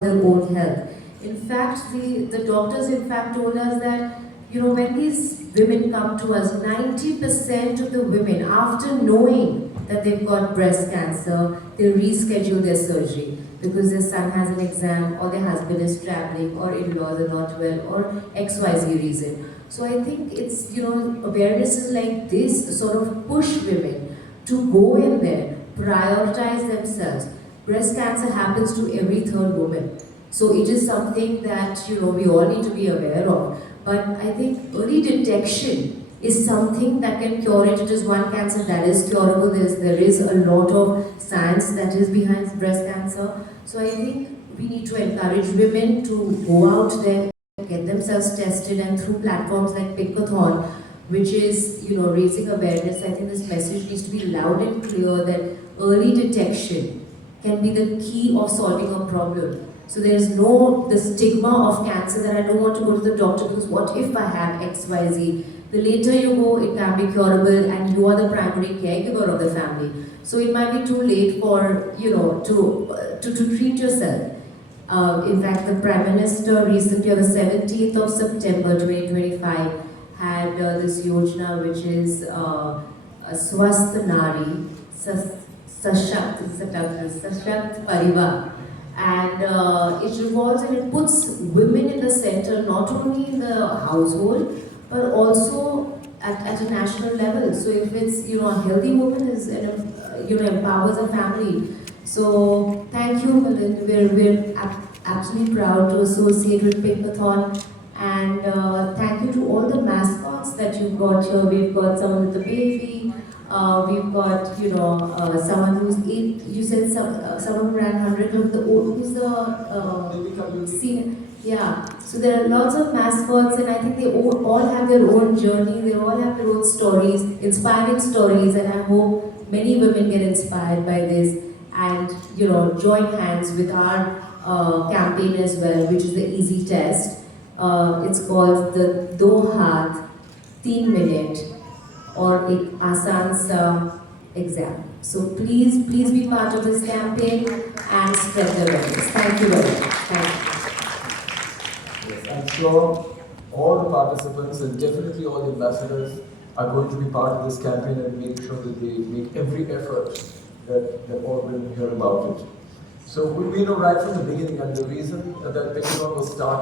their own health. In fact, the doctors in fact told us that, when these women come to us, 90% of the women, after knowing that they've got breast cancer, they reschedule their surgery because their son has an exam or their husband is traveling or in-laws are not well or XYZ reason. So I think it's, awarenesses like this sort of push women to go in there, prioritize themselves. Breast cancer happens to every third woman. So it is something that, we all need to be aware of. But I think early detection is something that can cure it. It is one cancer that is curable. There is a lot of science that is behind breast cancer. So I think we need to encourage women to go out there, get themselves tested, and through platforms like Pinkathon, which is, raising awareness, I think this message needs to be loud and clear that early detection can be the key of solving a problem. So there's the stigma of cancer that I don't want to go to the doctor because what if I have XYZ? The later you go, it can be curable and you are the primary caregiver of the family. So it might be too late for, to treat yourself. In fact, the Prime Minister recently, on the 17th of September 2025, had this yojana which is Swasth Nari Sashakt Parivar. And it revolves and it puts women in the center, not only in the household, but also at a national level. So if it's, a healthy woman is, empowers a family. So thank you, Milind. We're absolutely proud to associate with Pinkathon. And thank you to all the mascots that you've got here. We've got someone with the baby. We've got, someone who's eight. You said someone who ran 100 of the old. Who's the senior? Yeah. So there are lots of mascots, and I think they all have their own journey. They all have their own stories, inspiring stories, and I hope many women get inspired by this and join hands with our campaign as well, which is the Easy Test. It's called the Do Haath 3 Minute or ek Aasan Sa exam. So please be part of this campaign and spread the awareness. Thank you very much. Thank you. Yes, I'm sure all the participants and definitely all the ambassadors are going to be part of this campaign and make sure that they make every effort that all women hear about it. So we know right from the beginning, and the reason that Pinkathon was started